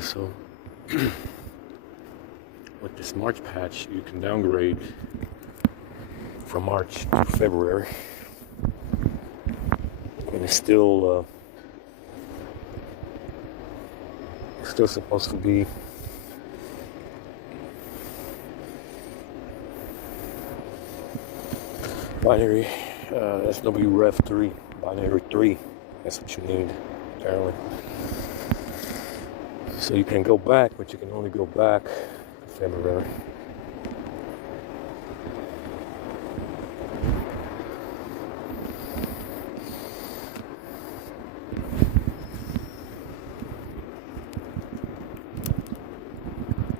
Yeah, so with this March patch, you can downgrade from March to February, and it's still supposed to be binary SWREF3, binary 3. That's what you need, apparently. So you can go back, but you can only go back to February.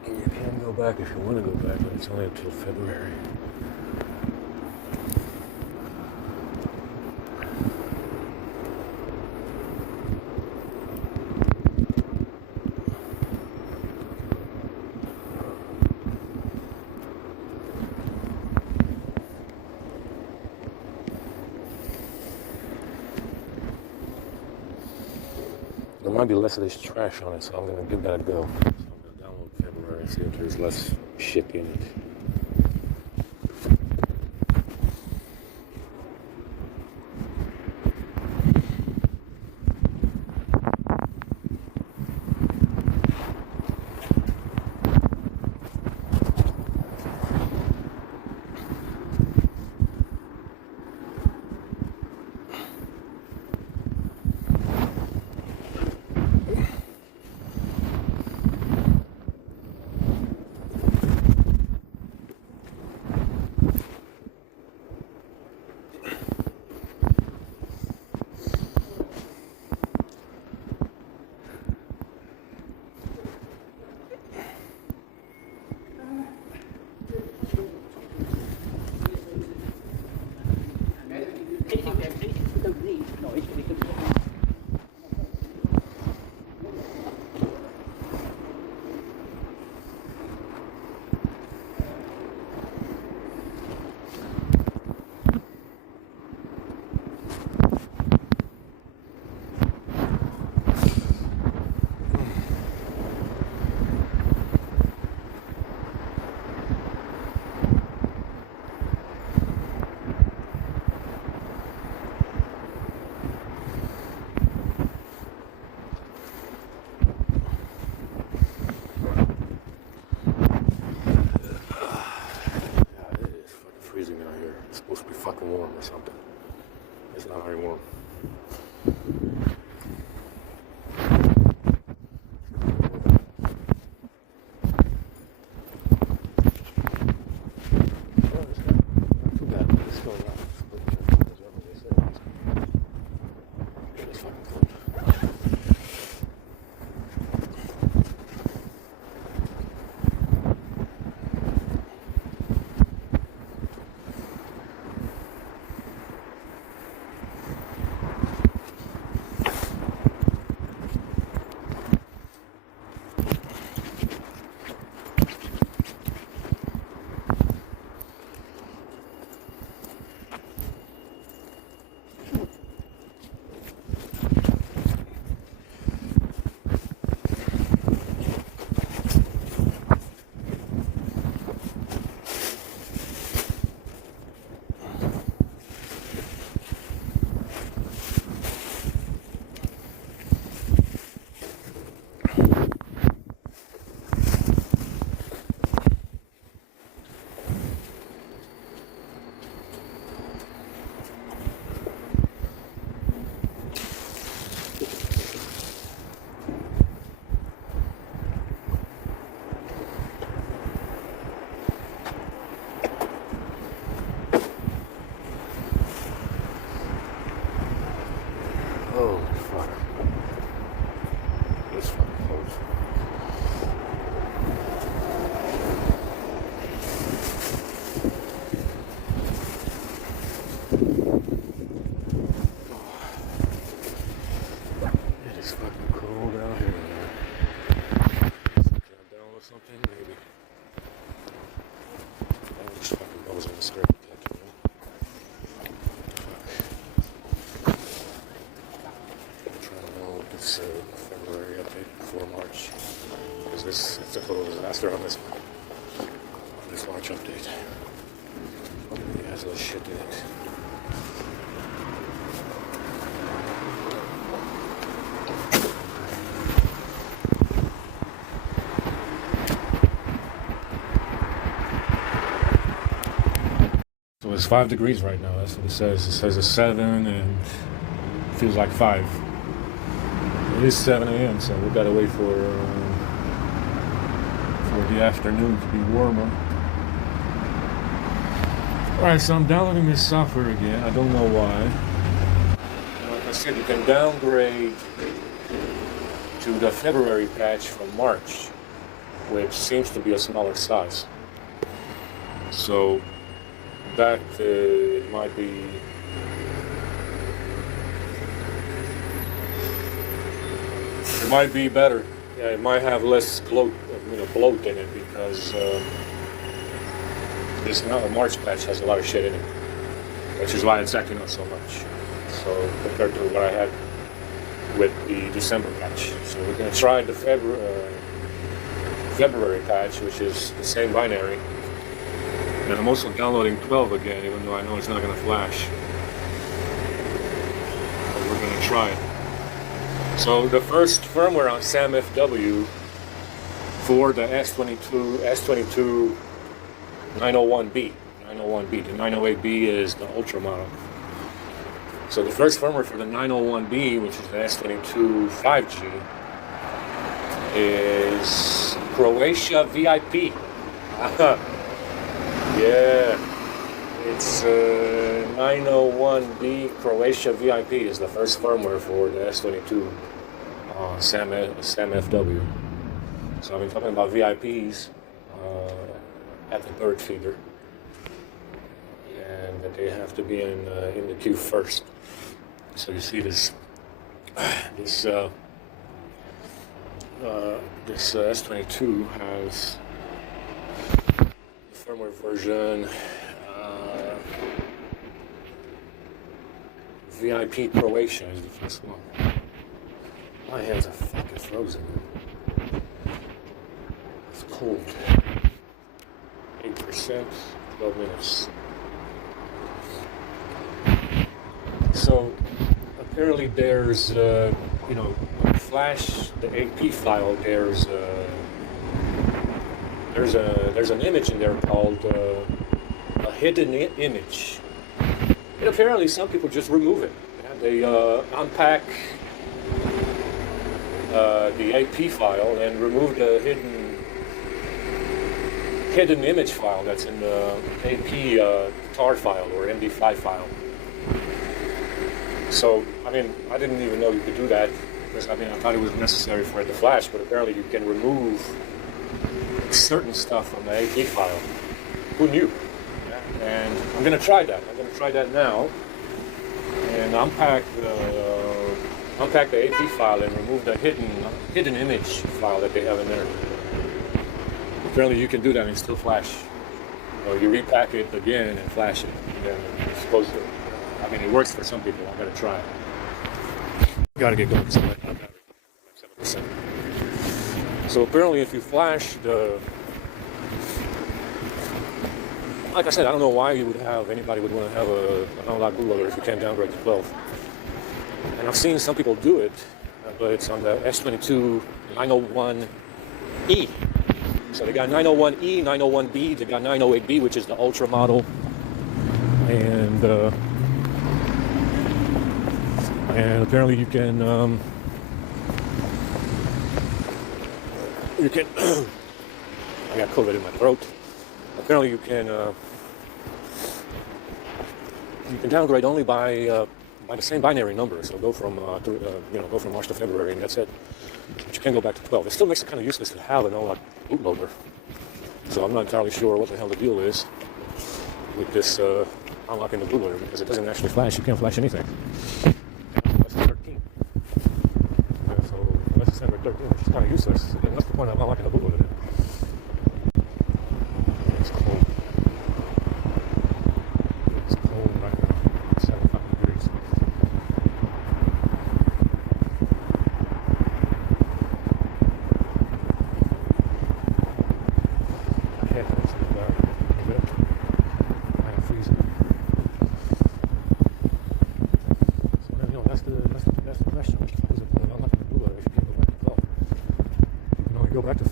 And you can go back if you want to go back, but it's only until February. There might be less of this trash on it, so I'm going to give that a go. So I'm going to download February and see if there's less shit in it. It's supposed to be fucking warm or something. It's not very warm. Oh, fuck. It's fucking close. It is fucking cold out here, man. Countdown or something, maybe. Oh, this fucking balls on the skirt. February update before March. faster on this launch update. It has a little shit in it. So it's 5 degrees right now. That's what it says. It says it's 7 and it feels like 5. It is 7 a.m. so we've got to wait for the afternoon to be warmer. Alright, so I'm downloading this software again. I don't know why. Like I said, you can downgrade to the February patch from March, which seems to be a smaller size. So that it might be better. Yeah, it might have less bloat in it because this March patch has a lot of shit in it, which is why it's acting up so much. So compared to what I had with the December patch. So we're going to try the February patch, which is the same binary. And I'm also downloading 12 again, even though I know it's not going to flash. But we're going to try it. So the first firmware on SAMFW for the S22 901B. The 908B is the Ultra model. So the first firmware for the 901B, which is the S22 5G, is Croatia VIP. Yeah, it's 901B Croatia VIP is the first firmware for the S22 SAMFW. So I've been talking about VIPs at the bird feeder, and that they have to be in the queue first. So you see this S22 has the firmware version VIP Croatia is the first one. My hands are fucking frozen. It's cold. 8%, 12 minutes. So apparently there's, flash the AP file. There's an image in there called a hidden image. And apparently some people just remove it. They unpack the AP file and remove the hidden image file that's in the AP tar file or MD5 file. So, I didn't even know you could do that because, I thought it was necessary for it to flash, but apparently you can remove certain stuff from the AP file. Who knew? Yeah. And I'm going to try that. I'm going to try that now and unpack the AP file and remove the hidden image file that they have in there. Apparently you can do that and still flash. Or you repack it again and flash it. And it's supposed to. It works for some people. I'm going to try it. Got to get going. So 7%. So apparently if you flash like I said, I don't know why anybody would want to have an unlocked bootloader if you can't downgrade to 12. And I've seen some people do it, but it's on the S22 901E. So they got 901E, 901B, they got 908B, which is the Ultra model. And apparently you can I got COVID in my throat. Apparently you can downgrade only by the same binary number. So go from go from March to February, and that's it. But you can't go back to 12. It still makes it kind of useless to have an unlocked bootloader. So I'm not entirely sure what the hell the deal is with this unlocking the bootloader, because it doesn't actually flash. You can't flash anything. That's 13. So that's December 13, which is kind of useless. And what's the point of unlocking the bootloader then? It's cold. It's cold right now. 75 degrees.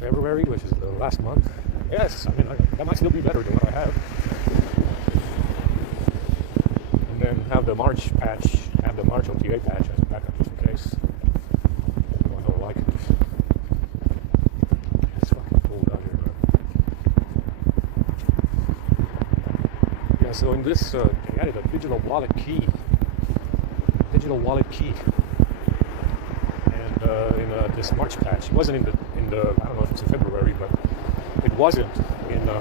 February, which is the last month. Yes, I mean, that might still be better than what I have. And then have the March patch, have the March OTA patch as a backup just in case. I don't like it. It's fucking cold out here, man. Yeah, so in this, they added a digital wallet key. And in this March patch, it wasn't in the I don't know if it's in February, but it wasn't in the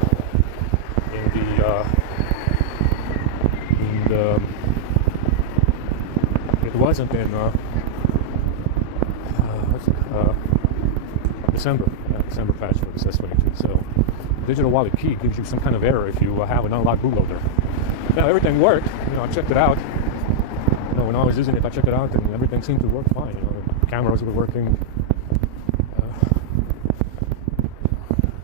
it wasn't in December. December patch for the S22. So digital wallet key gives you some kind of error if you have an unlocked bootloader. Now everything worked. I checked it out. When I was using it, I checked it out and everything seemed to work fine. The cameras were working.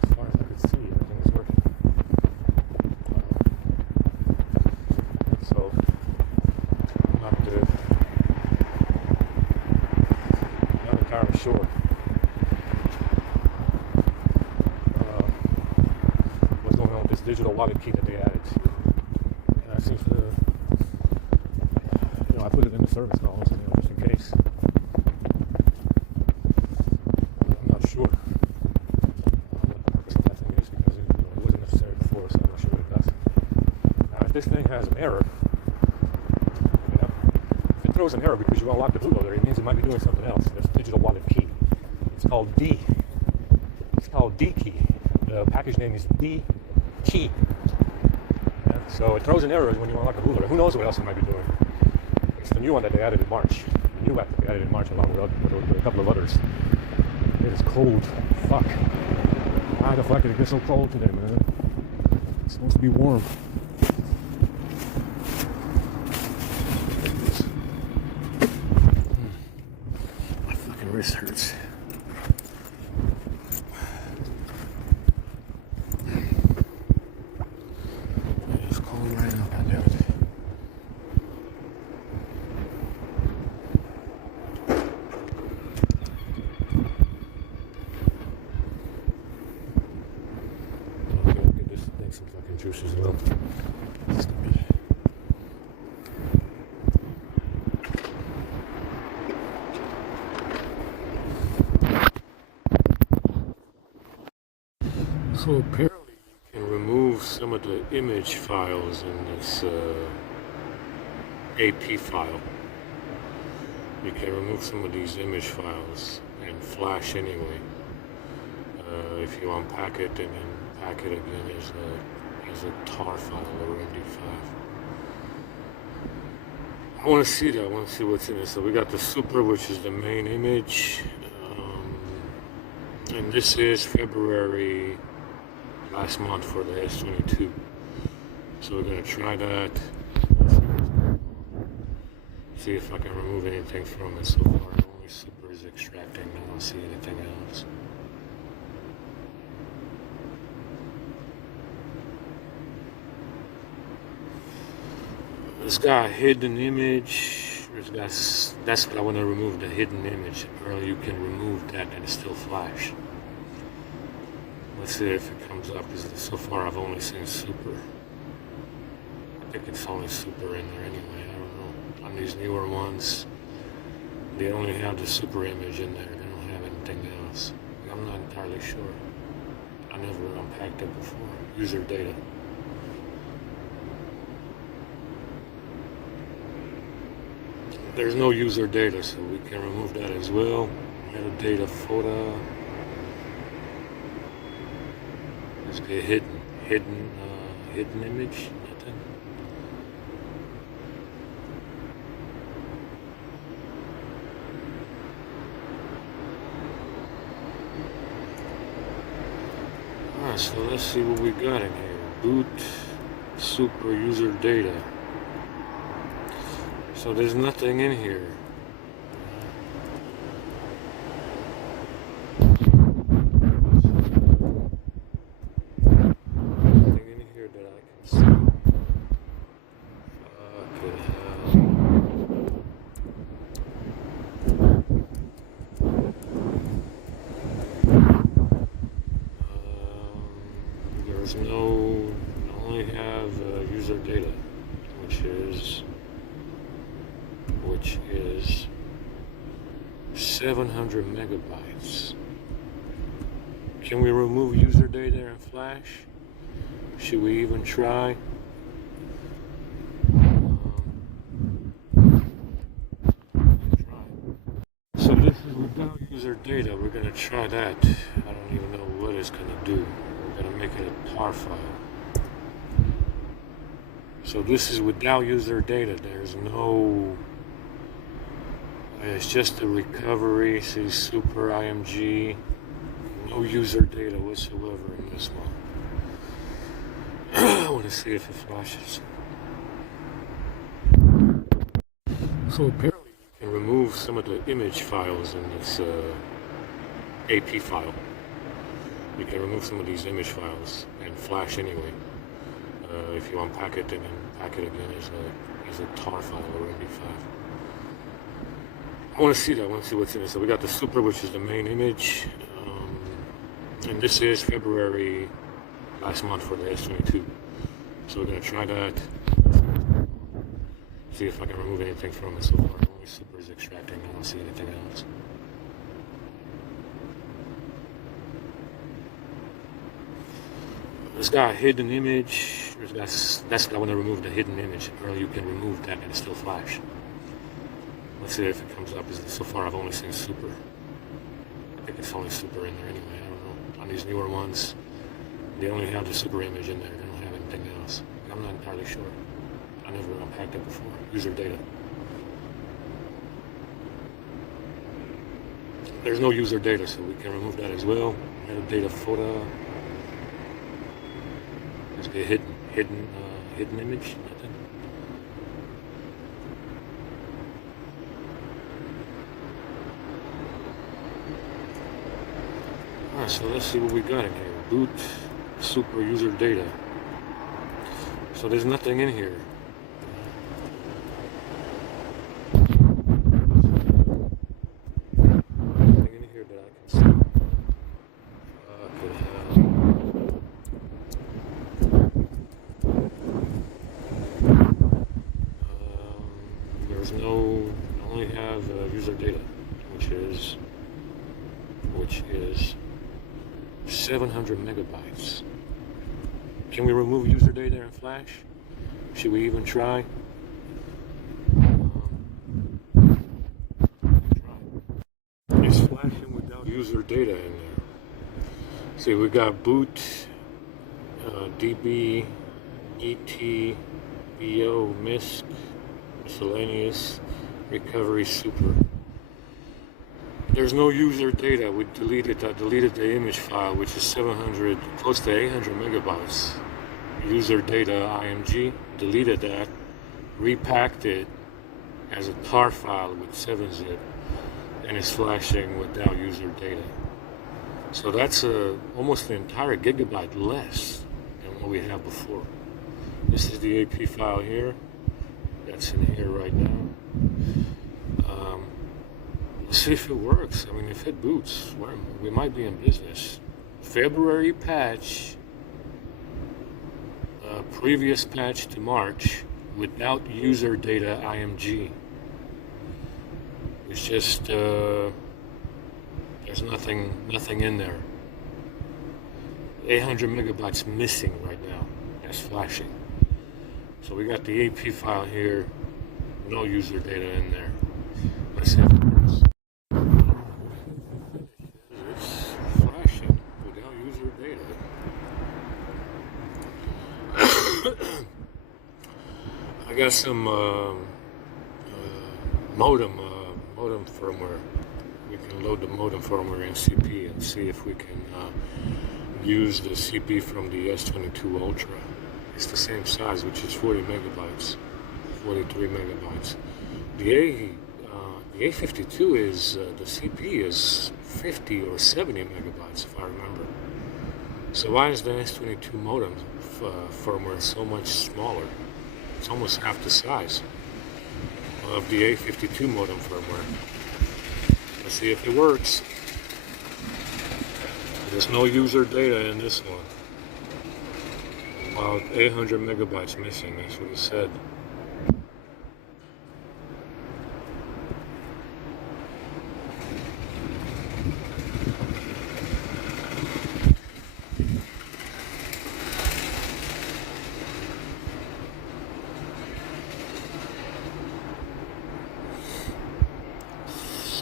As far as I could see, everything was working. So I'm not entirely sure what's going on with this digital wallet key that they added. And I seem to, I put it in the service calls, just in case. I'm not sure what the purpose of that thing is because it wasn't necessary before, so I'm not sure what it does. Now, if this thing has an error, if it throws an error because you unlocked the bootloader, it means it might be doing something else. This digital wallet key. It's called D. It's called D key. The package name is D key. So it throws an error when you unlock the bootloader. Who knows what else it might be doing? It's the new one that they added in March. The new app that they added in March along with a couple of others. It is cold. Fuck. Why the fuck did it get so cold today, man? It's supposed to be warm. My fucking wrist hurts. It's cold right now, goddammit. Some fucking juice as well. So apparently you can remove some of the image files in this AP file. You can remove some of these image files and flash anyway. If you unpack it and then pack it again as a tar file or MD5. I want to see that. I want to see what's in it. So we got the super, which is the main image, and this is February last month for the S22. So we're gonna try that. See if I can remove anything from it. So far, only super is extracting. I don't see anything else. It's got a hidden image. That's what I want to remove, the hidden image. Apparently you can remove that and it's still flash. Let's see if it comes up, because so far I've only seen super. I think it's only super in there anyway, I don't know. On these newer ones, they only have the super image in there. They don't have anything else. I'm not entirely sure. I never unpacked it before. User data. There's no user data, so we can remove that as well. Metadata photo. Let's get hidden image. Nothing. Alright, so let's see what we got in here. Boot super user data. So there's nothing in here. Nothing in here that I can see. Fucking hell. which is 700 megabytes. Can we remove user data in Flash? Should we even try? So this is without user data. We're going to try that. I don't even know what it's going to do. We're going to make it a tar file. So this is without user data. There's no... It's just a recovery. See, super IMG. No user data whatsoever in this one. I want to see if it flashes. So apparently you can remove some of the image files in this AP file. You can remove some of these image files and Flash anyway. If you unpack it and then pack it again as a tar file or MD5. I want to see that. I want to see what's in it. So we got the super, which is the main image. And this is February last month for the S22. So we're going to try that. See if I can remove anything from it so far. Only super is extracting. I don't see anything else. It's got a hidden image. That's what I want to remove, the hidden image. Apparently you can remove that and it still flash. Let's see if it comes up. So far I've only seen super. I think it's only super in there anyway. I don't know. On these newer ones, they only have the super image in there. They don't have anything else. I'm not entirely sure. I never unpacked it before. User data. There's no user data, so we can remove that as well. Metadata photo. There's a hidden image. Nothing. Alright, so let's see what we got in here. Boot super user data. So there's nothing in here. Nothing in here that I can see. There's no. I only have user data, which is 700 megabytes. Can we remove user data in Flash? Should we even try? It's flashing without user data in there. See, we got boot, DB, ET, BO, MISC, miscellaneous, recovery, super. There's no user data. We deleted the image file, which is 700, close to 800 megabytes. User data IMG, deleted that, repacked it as a tar file with 7-zip, and it's flashing without user data. So that's almost an entire gigabyte less than what we had before. This is the AP file here. That's in here right now. Let's see if it works. I mean, if it boots, we might be in business. February patch, previous patch to March, without user data IMG. It's just there's nothing in there. 800 megabytes missing right now. That's flashing. So we got the AP file here, no user data in there. Let's see if it works. It's flashing without user data. I got some modem firmware. We can load the modem firmware in CP and see if we can use the CP from the S22 Ultra. It's the same size, which is 40 megabytes, 43 megabytes. The A52 is, the CP is 50 or 70 megabytes, if I remember. So why is the S22 modem firmware so much smaller? It's almost half the size of the A52 modem firmware. Let's see if it works. There's no user data in this one. About 800 megabytes missing, that's what it said.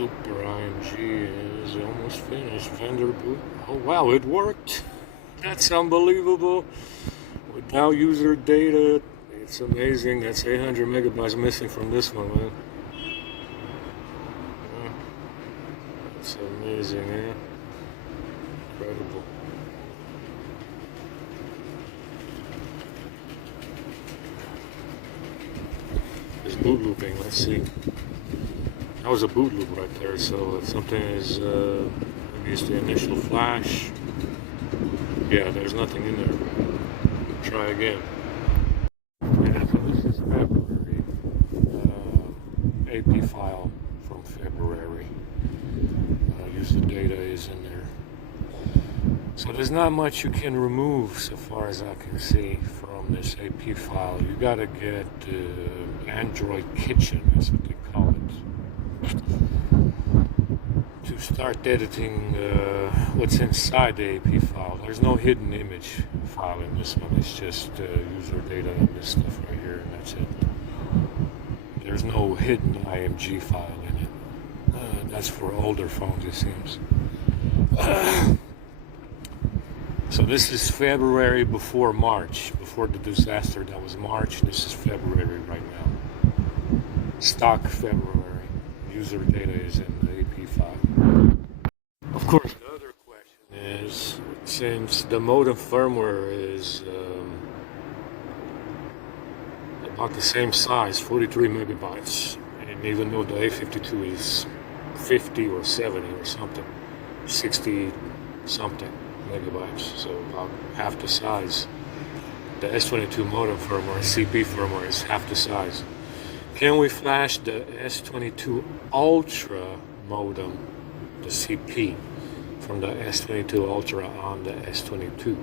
Super IMG is almost finished. Vendor boot. Oh wow, it worked. That's unbelievable. Without user data, it's amazing. That's 800 megabytes missing from this one, man. Yeah. That's amazing, yeah. Incredible. It's boot looping, let's see. That was a boot loop right there, so if something is, maybe it's the initial flash. Yeah, there's nothing in there. Try again. Yeah, so this is February. AP file from February. User data is in there. So there's not much you can remove so far as I can see from this AP file. You gotta get Android Kitchen, that's what they call it, to start editing what's inside the AP file. There's no hidden image file in this one. It's just user data and this stuff right here, and that's it. There's no hidden IMG file in it. That's for older phones, it seems. So this is February before March, before the disaster. That was March. This is February right now. Stock February. User data is in the AP file. Of course, the other question is, since the modem firmware is about the same size, 43 megabytes, and even though the A52 is 50 or 70 or something, 60 something megabytes, so about half the size. The S22 modem firmware, CP firmware, is half the size. Can we flash the S22 Ultra modem, the CP, from the S22 Ultra on the S22?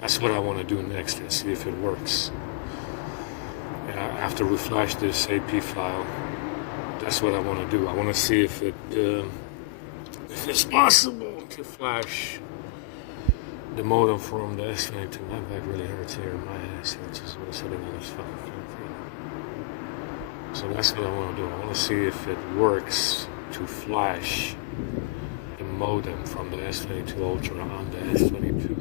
That's what I want to do next and see if it works. After we flash this AP file, that's what I want to do. I want to see if it's possible to flash the modem from the S22. My back really hurts here. My ass hurts as well sitting on this fucking thing. So that's what I want to do. I want to see if it works to flash the modem from the S22 Ultra on the S22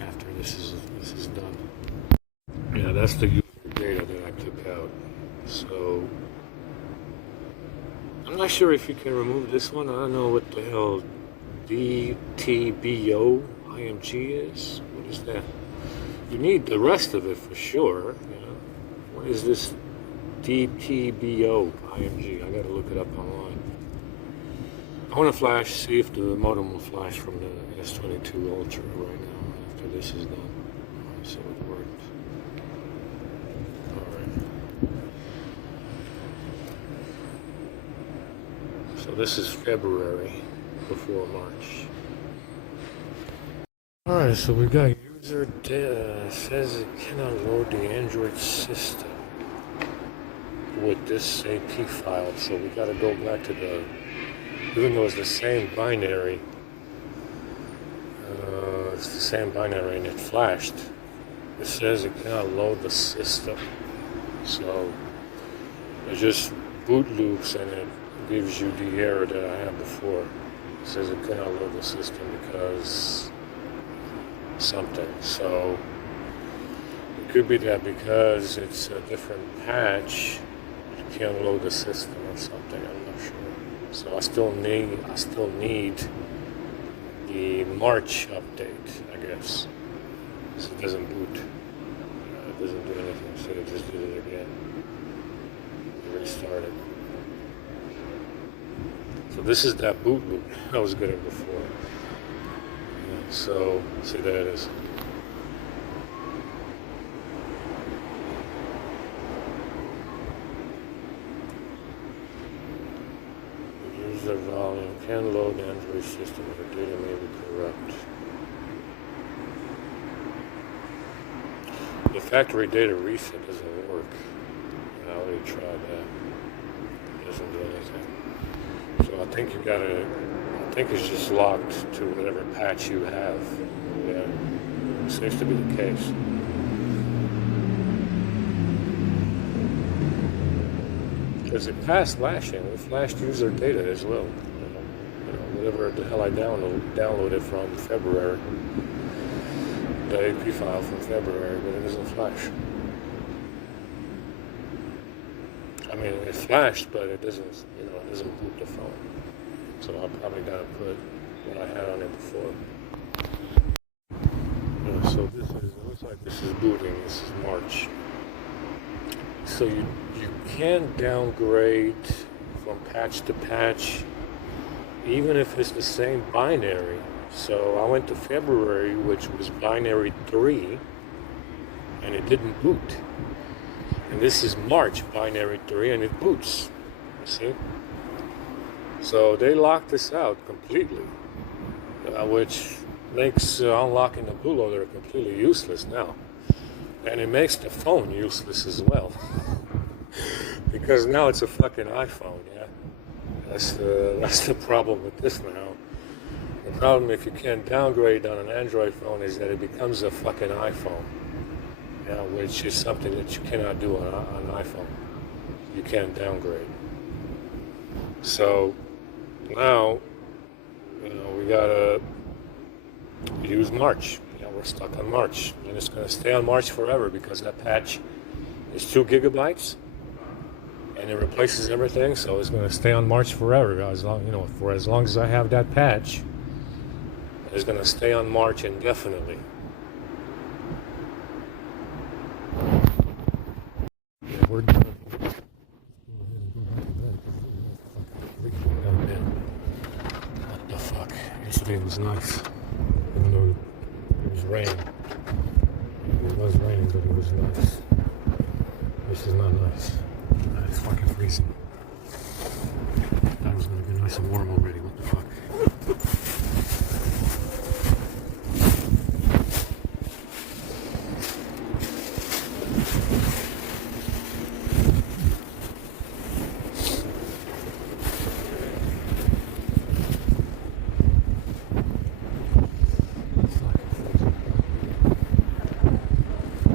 after this is done. Yeah, that's the user data that I took out. So I'm not sure if you can remove this one. I don't know what the hell DTBO IMG is. What is that? You need the rest of it for sure. You know, what is this DTBO IMG? I gotta look it up online. I want to flash, see if the modem will flash from the S22 Ultra right now after this is done. So it worked. Alright. So this is February before March. Alright, so we got user data. It says it cannot load the Android system with this AP file, so we gotta go back to the, even though it's the same binary, it's the same binary and it flashed, it says it cannot load the system. So it just boot loops and it gives you the error that I had before. It says it cannot load the system because something. So it could be that because it's a different patch, you can't load the system or something. I'm not sure. So I still need the March update, I guess. So it doesn't boot. It doesn't do anything. So it just did it again. Restart it. So this is that boot loop I was getting before. Yeah, so see, there it is. User volume can load Android system if the data may be corrupt. The factory data reset doesn't work. I already tried that. It doesn't do anything. So I think it's just locked to whatever patch you have. Yeah, seems to be the case. because it passed flashing. It flashed user data as well. Whatever the hell I downloaded from February, the AP file from February, but it doesn't flash. I mean, it flashed, but it doesn't, it doesn't boot the phone. So I probably gotta put what I had on it before. So it looks like this is booting. This is March. So you can downgrade from patch to patch, even if it's the same binary. So I went to February, which was binary 3, and it didn't boot. And this is March, binary 3, and it boots. You see? So they locked this out completely, which makes unlocking the bootloader completely useless now. And it makes the phone useless as well. Because now it's a fucking iPhone, yeah? That's the problem with this now. The problem, if you can't downgrade on an Android phone, is that it becomes a fucking iPhone. Yeah, which is something that you cannot do on an iPhone. You can't downgrade. So now, we gotta use March. We're stuck on March, and it's gonna stay on March forever because that patch is 2 gigabytes, and it replaces everything. So it's gonna stay on March forever. For as long as I have that patch, it's gonna stay on March indefinitely. Yeah, we're done. What the fuck? Yesterday was nice. Even though it was rain. It was raining, but it was nice. This is not nice. It's fucking freezing. That was gonna be nice and warm already. What the fuck?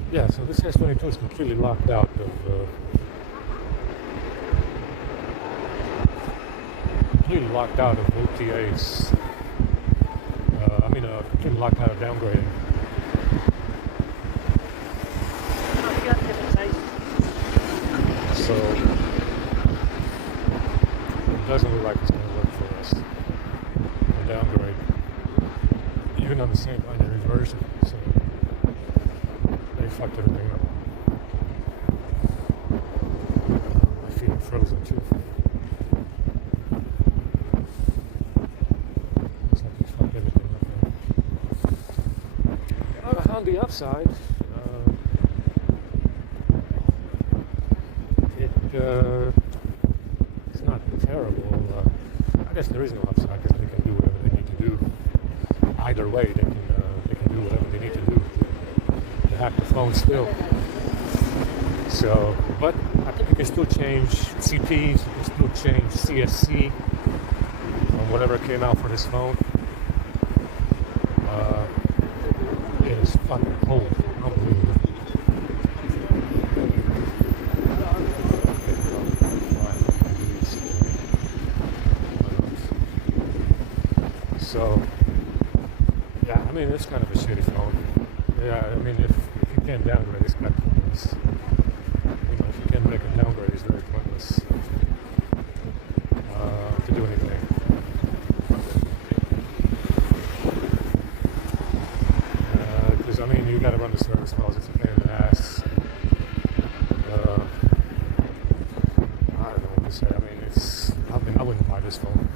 Yeah, so this S22 is completely locked out of OTAs. Completely locked out of downgrading. So it doesn't look like it's going to work for us. The downgrade, even on the same binary version. So they fucked everything up. My feet are frozen too. Looks like they fucked everything up now. On the upside, it's not terrible. I guess there is no upside because they can do whatever they need to do. Either way, they can do whatever they need to do to hack the phone still. So, but I think you can still change CPs, you can still change CSC on whatever came out for this phone. It is fucking cold. Unbelievable. So, yeah, I mean, it's kind of a shitty phone. Yeah, I mean, if you can't downgrade, it's kind of pointless. If you can't make a downgrade, it's very pointless to do anything. Because, you gotta run the service files, it's a pain in the ass. I don't know what to say. I wouldn't buy this phone.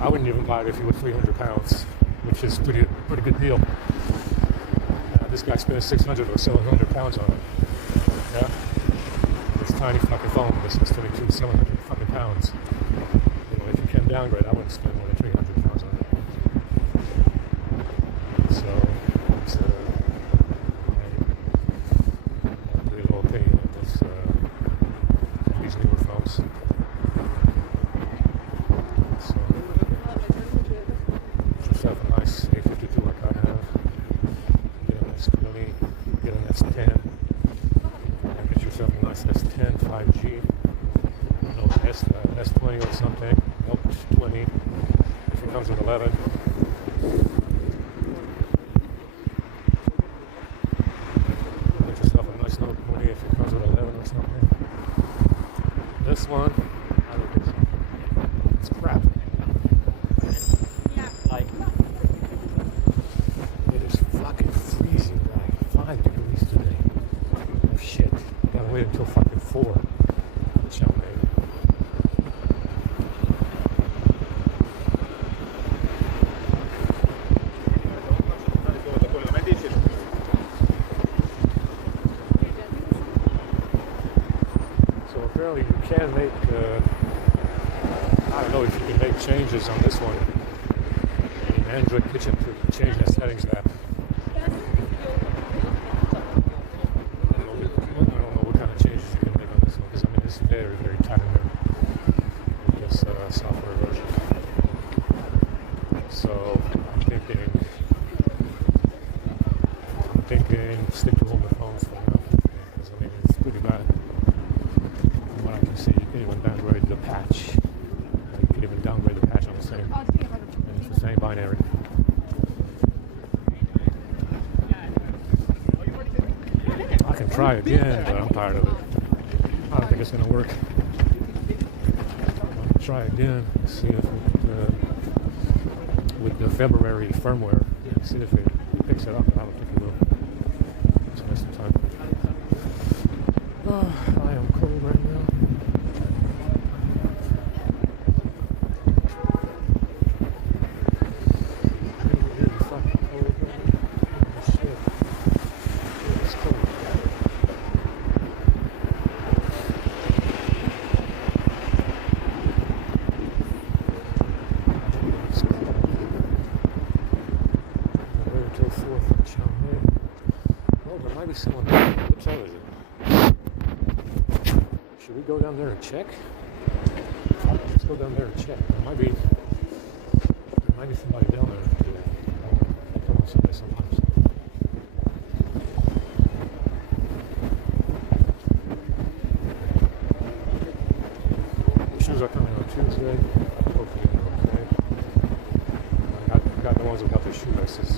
I wouldn't even buy it if you were 300 pounds, which is pretty good deal. This guy spent 600 or 700 pounds on it. Yeah? This tiny fucking phone, this is 700 fucking pounds. If you can downgrade, I wouldn't spend more than 300 pounds on it. So, it's a pretty low opinion of these newer phones. So, get yourself a nice A52 like I have. Get an S10. And get yourself a nice S10 5G. S20 or something. Nope, 20. If it comes with 11. Get yourself a nice little 20 if it comes with 11 or something. This one, I don't think so. It's crap. Like, it is fucking freezing, like 5 degrees today. Oh shit, gotta wait until fucking 4. Apparently you can make, I don't know if you can make changes on this one in Android Kitchen to change the settings app. I don't know what kind of changes you can make on this one, because I mean it's very, very tiny in this software version. So I'm thinking stick to older phones for now, because I mean it's pretty bad. What I can see, you can even downgrade the patch. You can even downgrade the patch on the same, and it's the same binary. I can try again, but I'm tired of it. I don't think it's going to work. I'll try again, see if with the February firmware, see if it picks it up. I don't think it will. It's waste of time. Oh, I am cold right now. It's fucking cold. Oh, shit. It's cold. It's cold. I'll wait until 4 for Shanghai. Oh, there might be someone there. What time is it? Should we go down there and check? Let's go down there and check. There might be somebody down there. I come on Sunday sometimes. The shoes are coming on Tuesday. Hopefully they're okay. I got the ones without the shoelaces.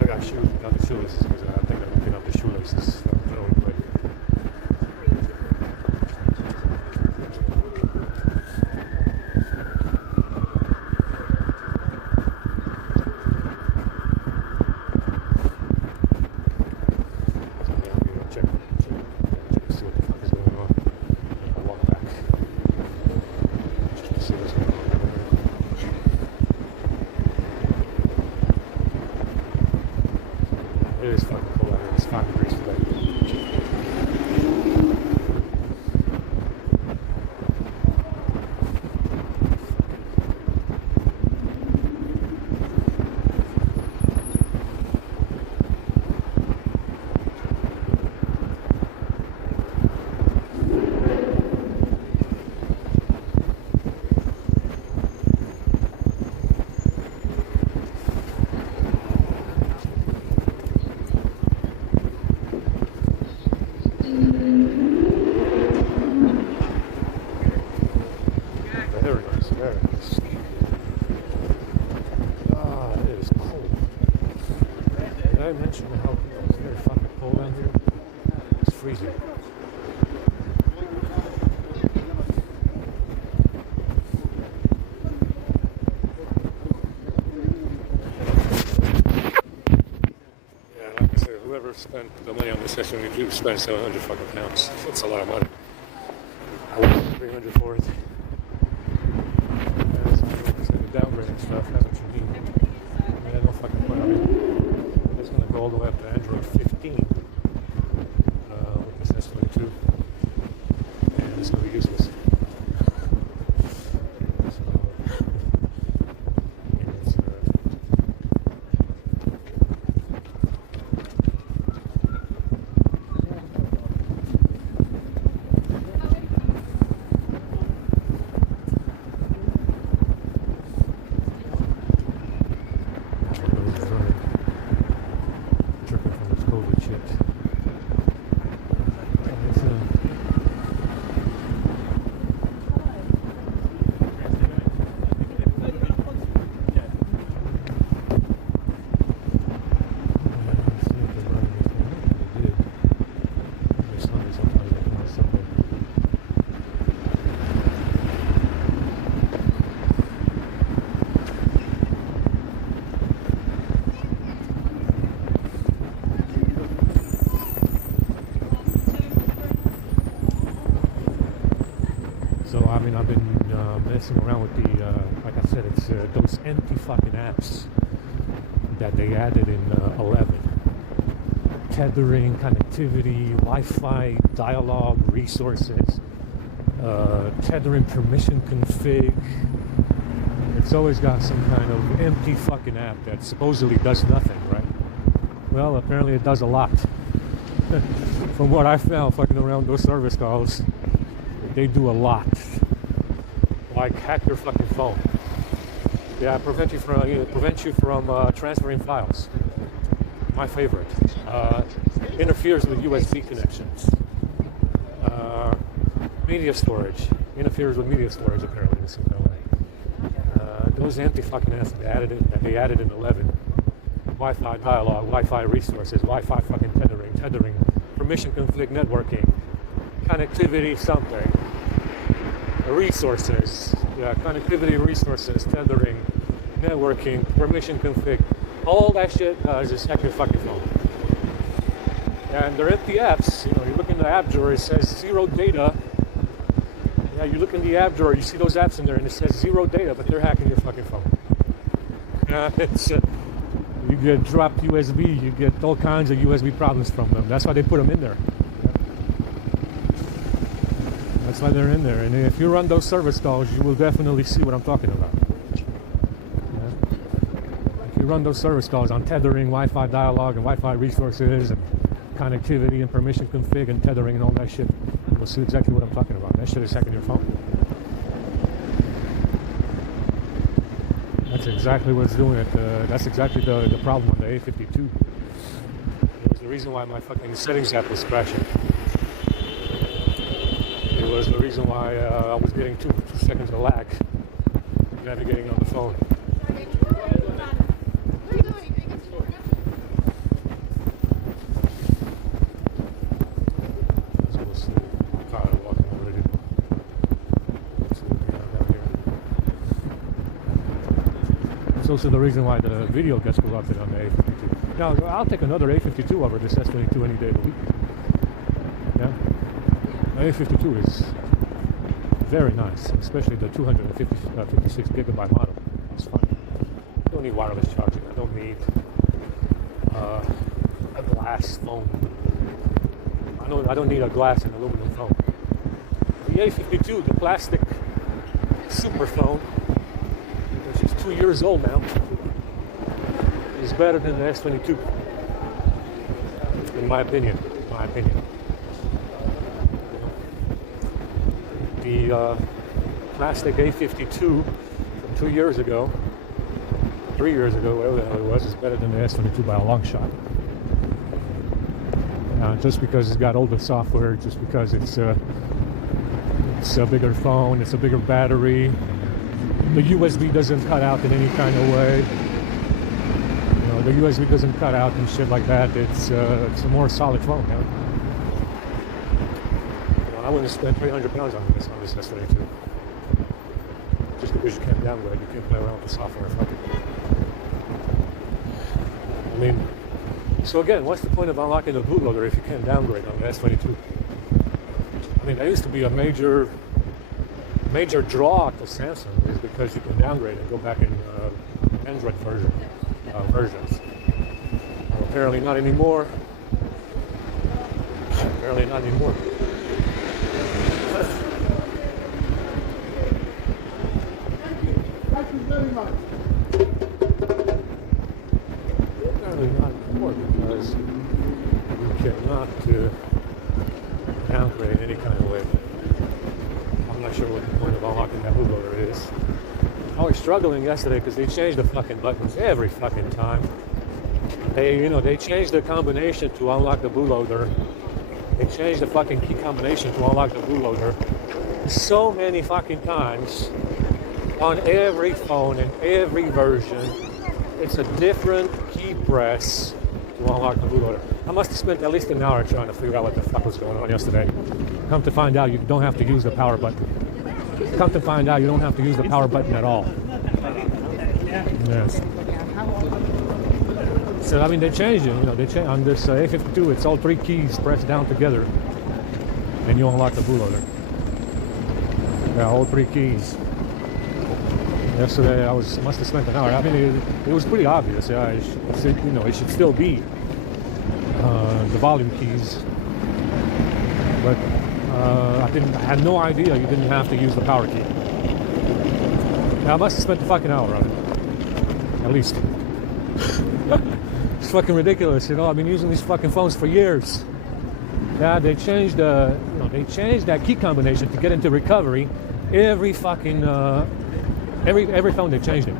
I got shoes without the shoelaces because I think I'm picking up the shoelaces. It is fucking cold out here. It's 5 degrees today. Very nice. Ah, it is cold. Did I mention how it's very fucking cold out here? It's freezing. Yeah, like I said, whoever spent the money on this session, if you spend 700 fucking pounds, it's a lot of money. I want 300 for it. Downgrading stuff, that's what you need. I mean, I don't fucking point. I mean, it's going to go all the way up to Android 15 with this S22, and it's going to be useless. Dripping from this COVID shit. So I mean, I've been messing around with the, like I said, it's those empty fucking apps that they added in 11. Tethering, connectivity, Wi-Fi, dialogue, resources, tethering permission config. It's always got some kind of empty fucking app that supposedly does nothing, right? Well, apparently it does a lot. From what I found fucking around those service calls, they do a lot. Like hack your fucking phone. Yeah, prevent you from transferring files. My favorite. Interferes with USB connections. Media storage. Interferes with media storage apparently in some kind of way. Those empty fucking apps that they added in 11. Wi-Fi dialogue, Wi-Fi resources, Wi-Fi fucking tethering, permission config networking, connectivity something, resources, yeah, connectivity resources, tethering, networking, permission config, all that shit is just hack your fucking phone. And they're empty apps. You know, you look in the app drawer, it says 0 data. Yeah, you look in the app drawer, you see those apps in there, and it says 0 data, but they're hacking your fucking phone. It's you get dropped USB, you get all kinds of USB problems from them. That's why they put them in there. That's why they're in there. And if you run those service calls, you will definitely see what I'm talking about. Yeah. If you run those service calls on tethering, Wi-Fi dialogue, and Wi-Fi resources, and connectivity, and permission config, and tethering, and all that shit, you'll see exactly what I'm talking about. That shit is hacking your phone. That's exactly what's doing it. That's exactly the problem on the A52. It was the reason why my fucking settings app was crashing. It was the reason why I was getting 2 seconds of lag navigating on the phone. So we'll see. Car walking already. Let's see what we have down here. It's also the reason why the video gets corrupted on the A52. Now, I'll take another A52 over this S22 any day of the week. Yeah. A52 is very nice, especially the 256 gigabyte model. It's fun. I don't need wireless charging. I don't need a glass phone. I don't need a glass and aluminum phone. The A52, the plastic super phone, which is 2 years old now, is better than the S22, in my opinion. The plastic A52 from 2 years ago, 3 years ago, whatever the hell it was, is better than the S22 by a long shot. Just because it's got older software, just because it's a bigger phone, it's a bigger battery, the USB doesn't cut out in any kind of way. You know, the USB doesn't cut out and shit like that. It's a more solid phone. You know? I wouldn't spend £300 on this S22. Just because you can't downgrade, you can't play around with the software. Fuck it. I mean, so again, what's the point of unlocking the bootloader if you can't downgrade on the S22? I mean, that used to be a major draw to Samsung, is because you can downgrade and go back in Android versions. Well, apparently not anymore. Apparently not anymore. Apparently not anymore, because you cannot downgrade any kind of way. I'm not sure what the point of unlocking that bootloader is. I was struggling yesterday because they changed the fucking buttons every fucking time. They changed the combination to unlock the bootloader. They changed the fucking key combination to unlock the bootloader so many fucking times on every phone and every version. It's a different key press to unlock the bootloader. I must have spent at least an hour trying to figure out what the fuck was going on yesterday. Come to find out, you don't have to use the power button. Come to find out, you don't have to use the power button at all. Yes. So I mean, they changed it. You know, they changed on this A52. It's all 3 keys pressed down together, and you unlock the bootloader. Yeah, all 3 keys. Yesterday must have spent an hour. I mean, it was pretty obvious. Yeah, it should still be the volume keys, but I had no idea you didn't have to use the power key. Yeah, I must have spent a fucking hour on it, at least. It's fucking ridiculous, I've been using these fucking phones for years. Yeah, they changed that key combination to get into recovery. Every fucking every phone they changed it.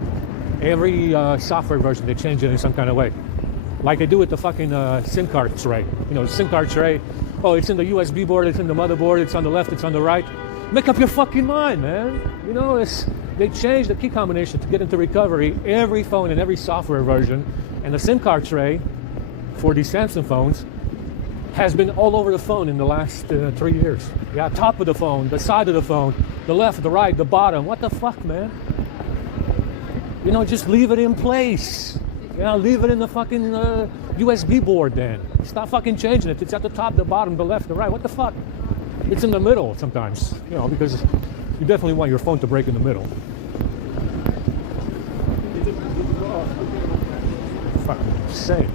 Every software version they changed it in some kind of way. Like they do with the fucking SIM card tray. SIM card tray. Oh, it's in the USB board, it's in the motherboard, it's on the left, it's on the right. Make up your fucking mind, man. They changed the key combination to get into recovery. Every phone and every software version, and the SIM card tray for these Samsung phones has been all over the phone in the last 3 years. Yeah, top of the phone, the side of the phone, the left, the right, the bottom. What the fuck, man? Just leave it in place. Yeah, leave it in the fucking USB board then. Stop fucking changing it. It's at the top, the bottom, the left, the right. What the fuck? It's in the middle sometimes, because you definitely want your phone to break in the middle. Fucking insane.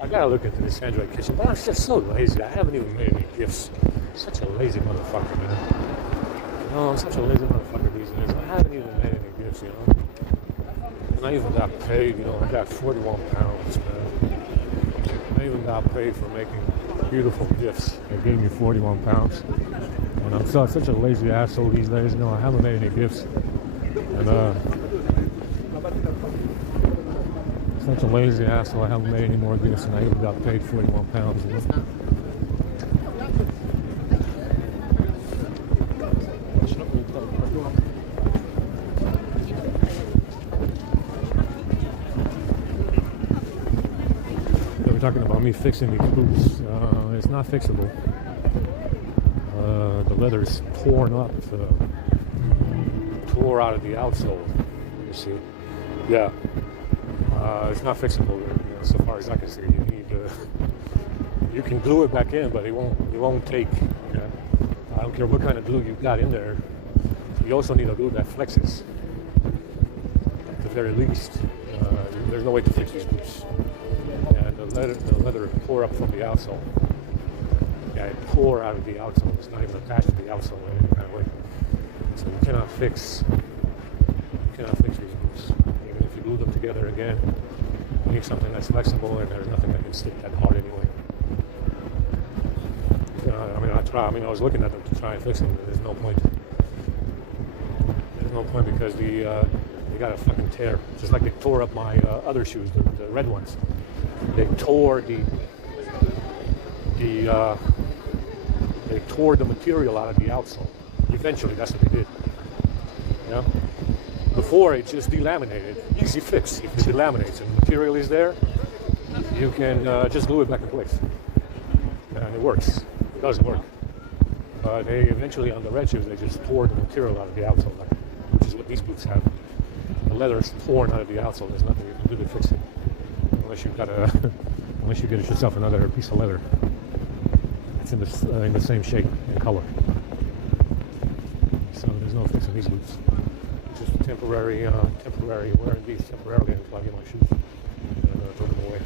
I gotta look into this Android kitchen, but I'm just so lazy. I haven't even made any gifts. Such a lazy motherfucker, man. I'm such a lazy motherfucker these days. I haven't even made any gifts, And I even got paid, I got 41 pounds, man. I even got paid for making beautiful gifts. They gave me 41 pounds. And I'm such a lazy asshole these days. I haven't made any gifts. And such a lazy asshole, I haven't made any more gifts, and I even got paid 41 pounds. They were talking about me fixing these boots. It's not fixable. The leather's torn up, tore out of the outsole. You see? Yeah. It's not fixable, so far as I can see. You can glue it back in, but it won't take. I don't care what kind of glue you've got in there. You also need a glue that flexes. At the very least, there's no way to fix these boots. Yeah, the leather tore up from the outsole. Yeah, it tore out of the outsole. It's not even attached to the outsole in any kind of way. So you cannot fix these boots. Even if you glue them together again, you need something that's flexible, and there's nothing that can stick that hard anyway. I was looking at them to try and fix them, but there's no point. There's no point because they got a fucking tear. Just like they tore up my other shoes, the red ones. They tore the material out of the outsole. Eventually, that's what they did. Yeah. Before, it just delaminated. Easy fix. If it delaminates and the material is there, you can just glue it back in place. And it works. It does work. But they eventually, on the red shoes, they just tore the material out of the outsole, which is what these boots have. The leather is torn out of the outsole. There's nothing you can do to fix it, unless you get yourself another piece of leather. It's in the same shape and color. So there's no fixing these boots. Just temporary wearing these temporarily until I get my shoes and throw them away.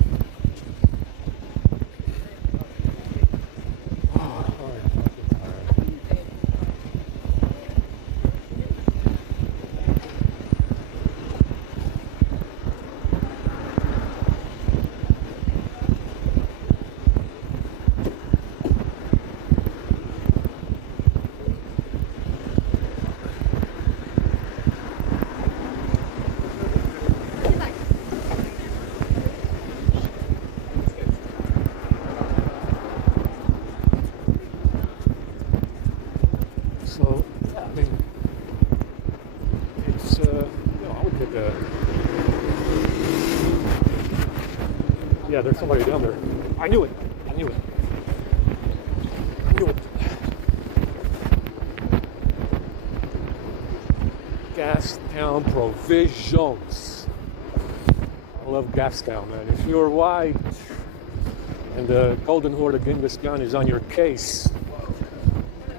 So, yeah, I mean, it's, I would think, yeah, there's somebody down there. I knew it. Gastown Provisions. I love Gastown, man. If you're white and the Golden Horde of Genghis Khan is on your case,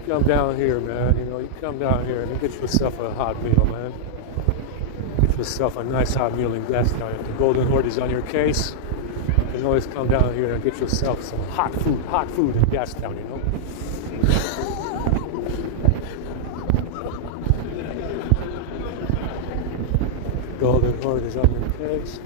come down here, man. You know, you come down here and you get yourself a hot meal, man. Get yourself a nice hot meal in Gastown. If the Golden Horde is on your case, you can always come down here and get yourself some hot food in Gastown, you know. Golden Horde is on your case.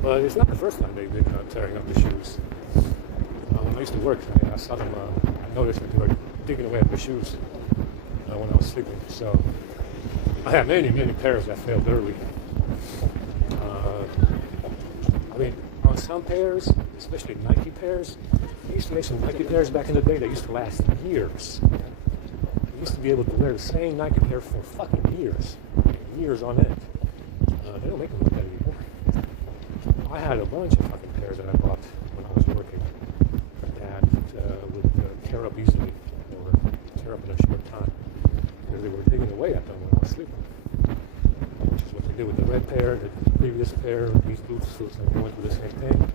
But it's not the first time they've been tearing up the shoes. When I used to work, I saw them, I noticed that they were digging away at the shoes when I was sleeping. So I had many pairs that failed early. I mean, on some pairs, especially Nike pairs, I used to make some Nike pairs back in the day that used to last years. You used to be able to wear the same Nike pair for fucking years on end. They don't make them like that anymore. I had a bunch of fucking pairs that I bought when I was working that would tear up easily or tear up in a short time because they were digging away at them when I was sleeping. Which is what they did with the red pair, the previous pair, these boots, looks like they went through the same thing.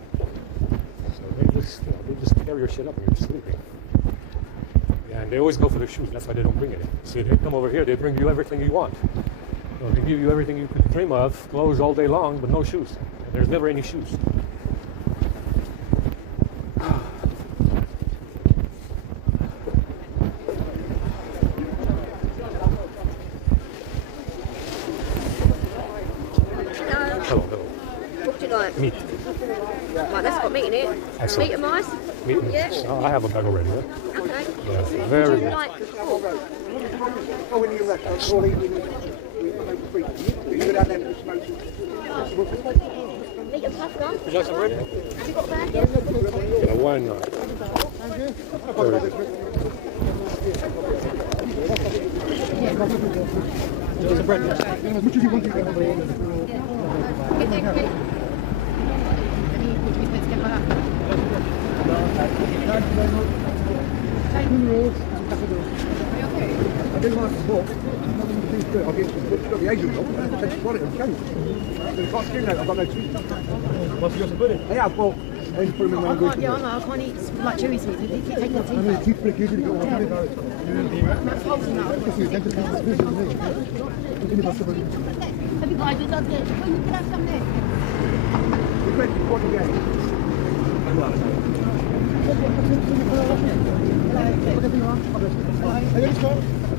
So they just tear your shit up when you're sleeping. Yeah, and they always go for the shoes. That's why they don't bring it in. See, they come over here, they bring you everything you want. So they give you everything you could dream of, clothes all day long, but no shoes. And there's never any shoes. Hello. What do you like? Meat. Right, that's got meat in it. Excellent. Meat and mice? Meat. Yeah. Oh, I have a bag already. Yeah? Okay. Yeah, very Would you good. like pork? Meat and pasta? Would you like some bread? Have you got a bag? Yeah, why not? Very good. Some bread. Yeah, I know, I can't eat like Chewy's meat. They keep taking the teeth out. That's holding out. Have you guys just done this? When you can have some there?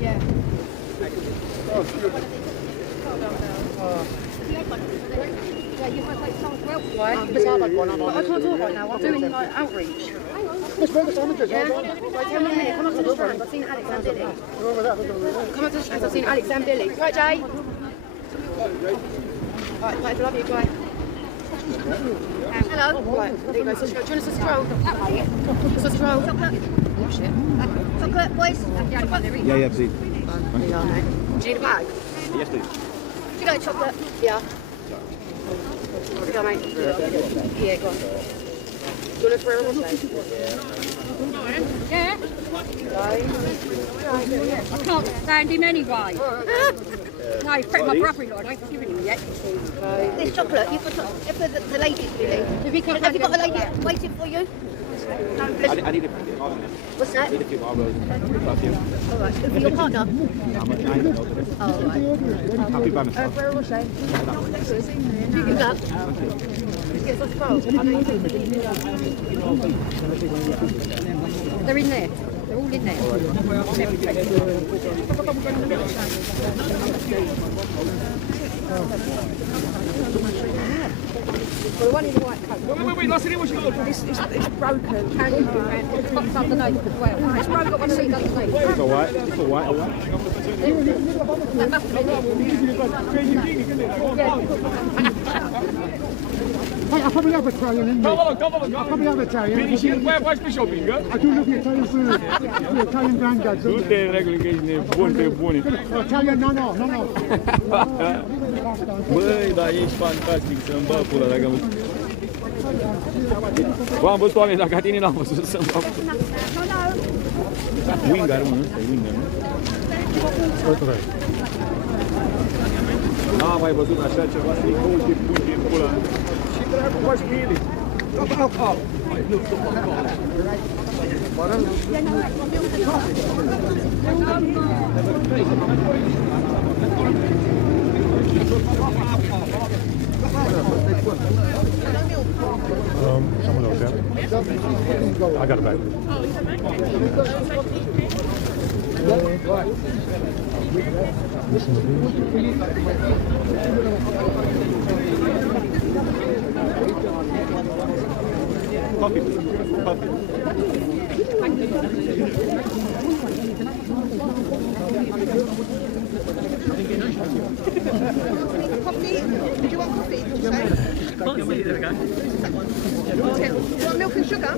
Yeah. Right, because I like one, but I can't talk right now. I'm doing like outreach. Yeah. Right, 10 minutes. Come up to the stand. I've seen Alex and Billy. Come up to the stand. I've seen Alex and Billy. Right, Jay. Right, I love you, guy. Hello. Right, there you go. So, do you want us to stroll? Just a stroll. Oh shit. Chocolate, boys? Yeah, please. Do you need a bag? Yes, please. Do you like chocolate? Yeah. Go, mate. Yeah, go on. Do you want a Ferrero Rocher? Yeah. I can't stand him anyway. No, he's pretty my brother-in-law. I ain't forgiven him yet. This chocolate, you've got if the ladies, Billy. Have you got a lady waiting for you? I need a few more. What's that? I need a few more rolls. All right. For your partner? I'm at 9 years old. Oh, all right. Happy by myself. Ferrero Rocher. You can go. Get us a stroll. They're in there. They're all in there. Well, the one in the white coat. Wait, last thing, what you got? It's broken. Can you do that? It's got underneath as well. It's broken. Got one seat underneath. It's alright. That must have been I probably have Italian in me. Come on. I probably have Italian. Where's my shopping, I do love the Italian food. Italian granddads. Tutte regole che ne buone bune. Italian, no. Băi, dar ești fantastic să-mi bag pula dacă am văzut. Bă, am văzut oameni, dacă tine n-am văzut să-mi bag pula. Winger, mă, ăsta e winger, nu? N-am mai văzut așa ceva să-i căuti pungi în pula. Și dracu faci cu ele. Au. Some of those, yeah. I got it back. Coffee. Coffee? Do you want coffee? Did you say? There we go. Do you want milk and sugar?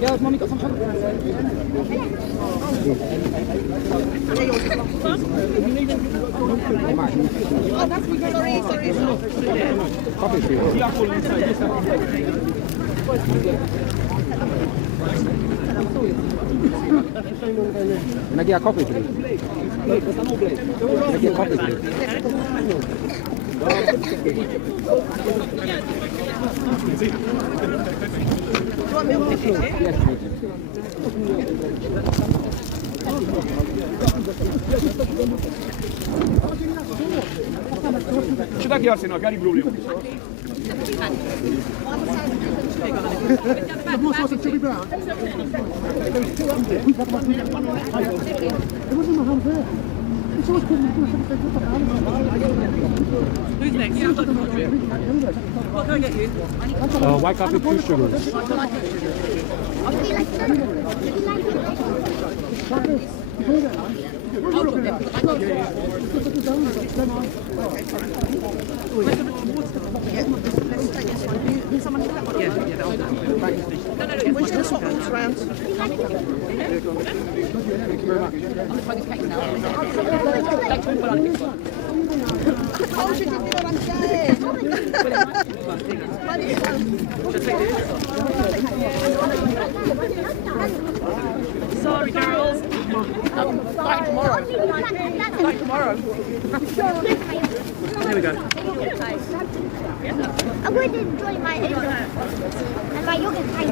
Girls, mommy got some chocolate. Oh, that's sorry. Coffee free. Can I get a coffee please? Can I get a coffee please? Yes, please. Ce dacă e Arsenal? Care-i problema? More sauce and chili brown. There wasn't my hand there. It's always good. Who's next? What can I get you? White coffee, 2 sugars. When's the salt water round? I told you didn't know what I'm saying. Sorry, girls. Starting tomorrow. Here we go. I'm going to enjoy my yogurt. And my yogurt is nice.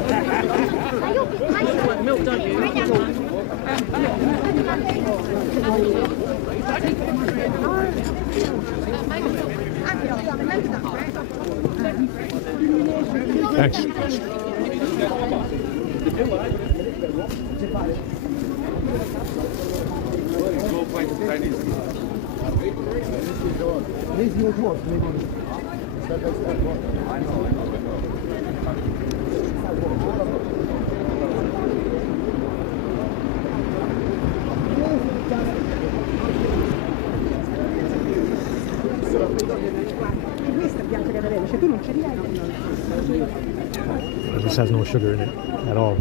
My yogurt is nice. You want milk, don't you? Thanks. This has no sugar in it at all.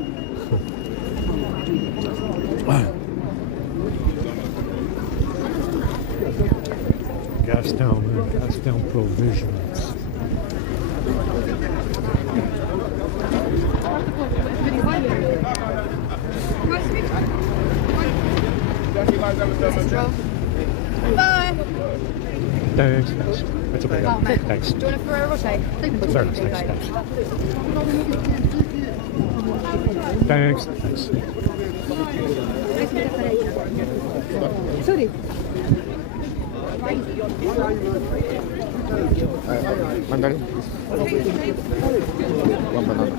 Gastown Provisions. Bye. Thanks. That's okay. Thanks. Do you want a Ferrero Rocher? Very nice. Thanks. Sorry. Mandarin. One banana.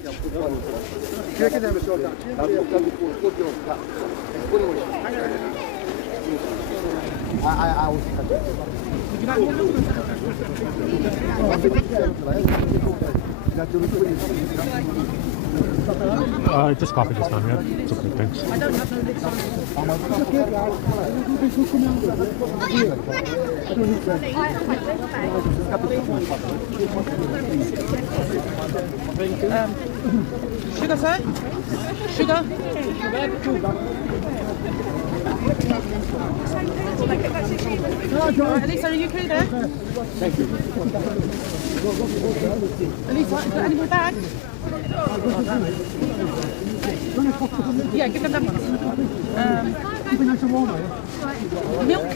Cool. Just coffee this time, yeah. It's okay, thanks. Sugar, sir? Sugar? Elisa, are you okay there? Thank you. Elisa, is there any more bags? Yeah, give them that one. Milk?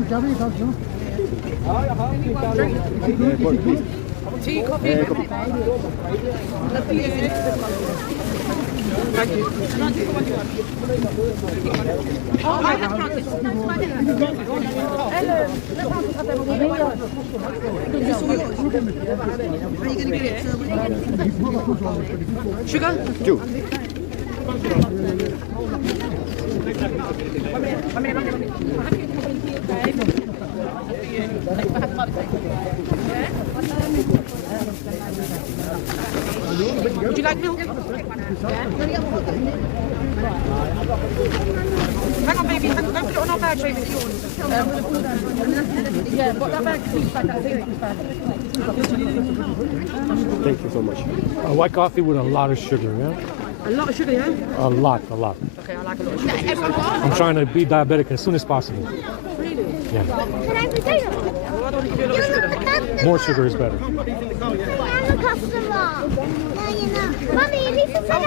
Some of you, not you. Tea, coffee? Thank you. Oh, I have Francis. Sugar? Two. Would you like milk? Hang on, baby. Don't put it on our bag, baby. It's yours. Yeah, but that bag is back. Thank you so much. White coffee with a lot of sugar, yeah? A lot of sugar, yeah? A lot. Okay, I like a lot of sugar. I'm trying to be diabetic as soon as possible. Really? Yeah. Can I be there? Well, I don't want to give you a lot of sugar. More sugar is better. I'm a customer. No, you're not. Mommy, Lisa said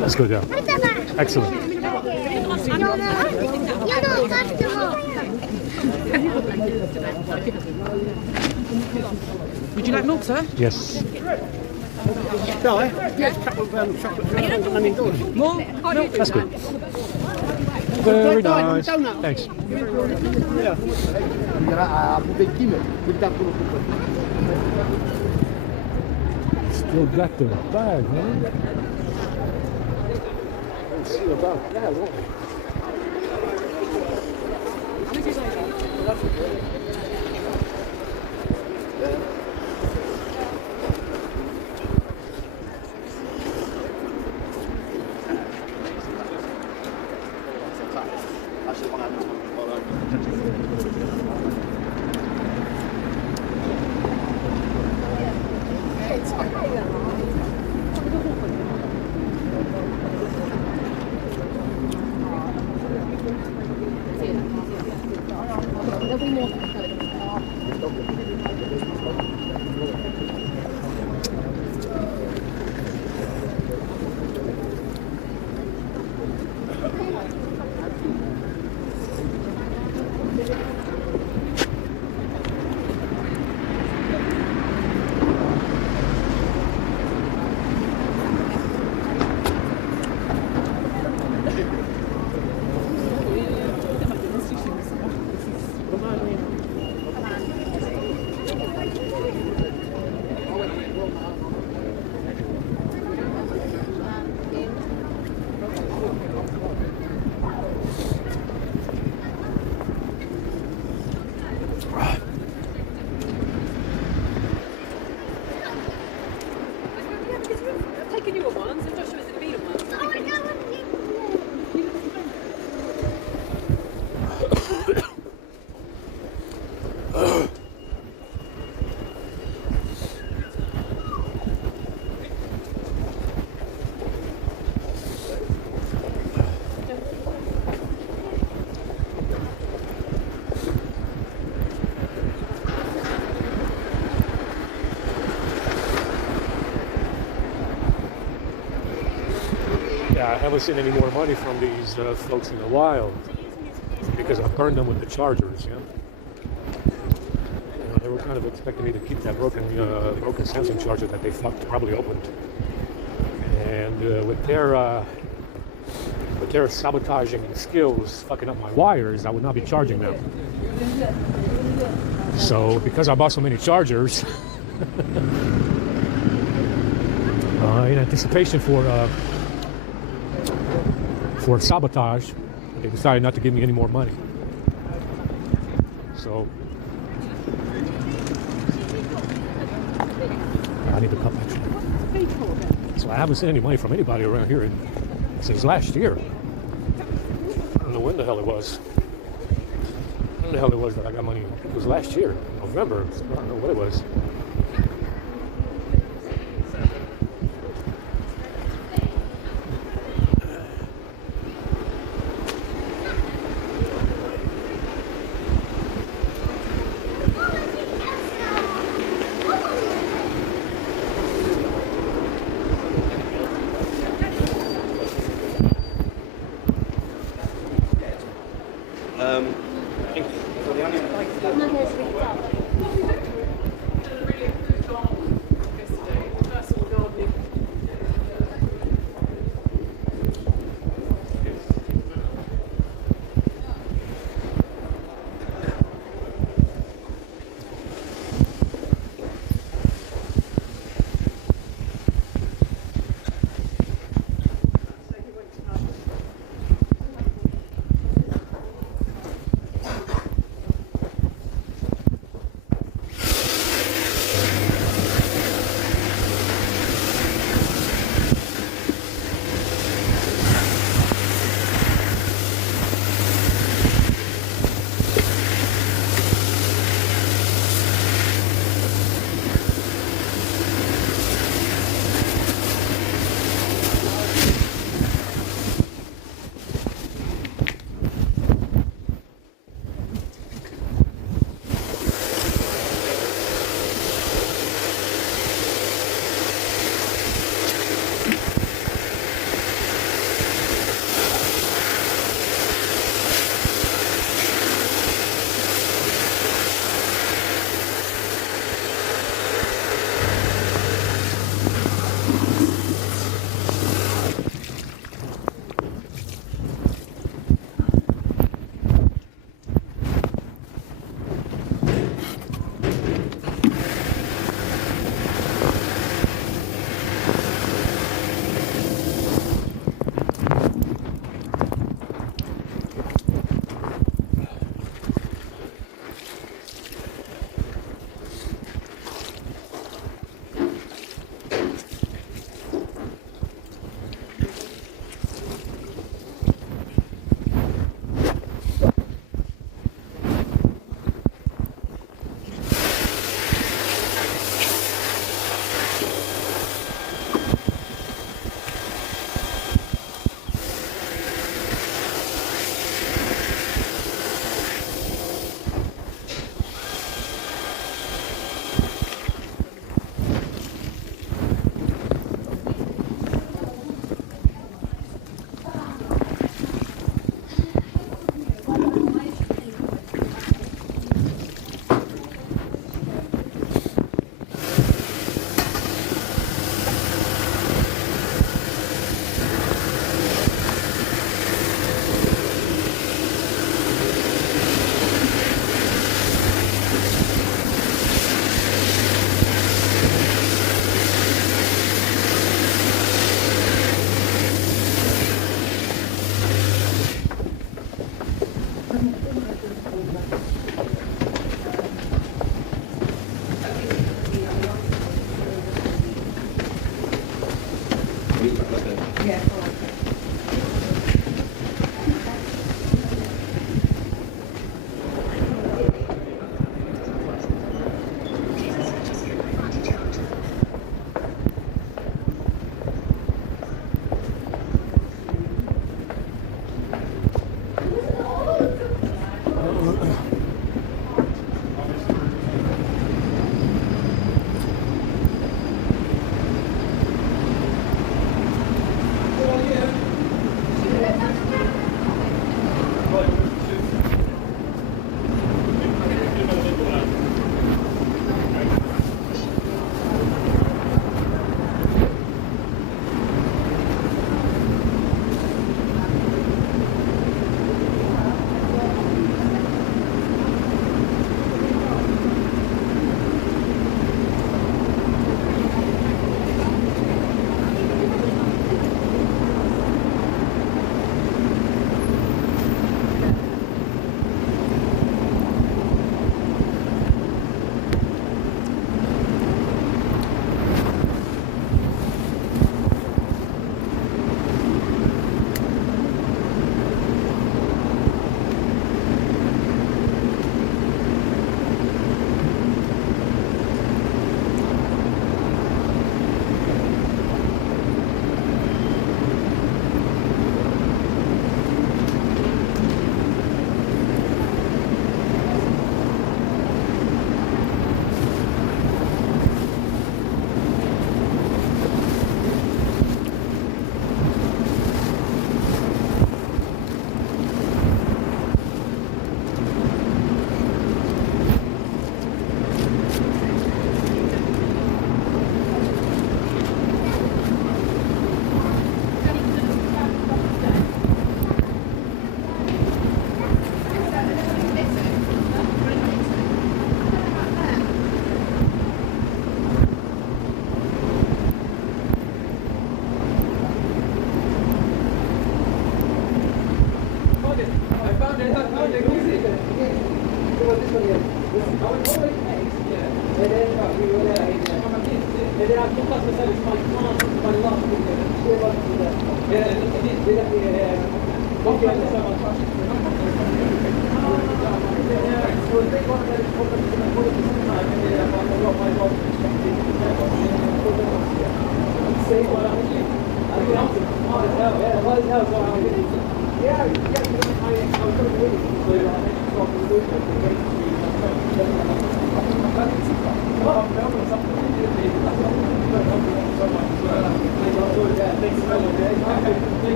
That's good, yeah. Excellent. you're not a customer. Would you like milk, sir? Yes. More? That's good. Very nice. Thanks. Still got the bag, man. Let's see about that one. I haven't seen any more money from these folks in a while because I burned them with the chargers. Yeah, they were kind of expecting me to keep that broken Samsung charger that they probably opened, and with their But they're sabotaging the skills, fucking up my wires, I would not be charging them. So because I bought so many chargers, in anticipation for sabotage, they decided not to give me any more money. So I need to cut actually. So I haven't seen any money from anybody around here since last year. I don't know when the hell it was. When the hell it was that I got money? It was last year, November. I don't know what it was.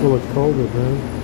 full of COVID, man.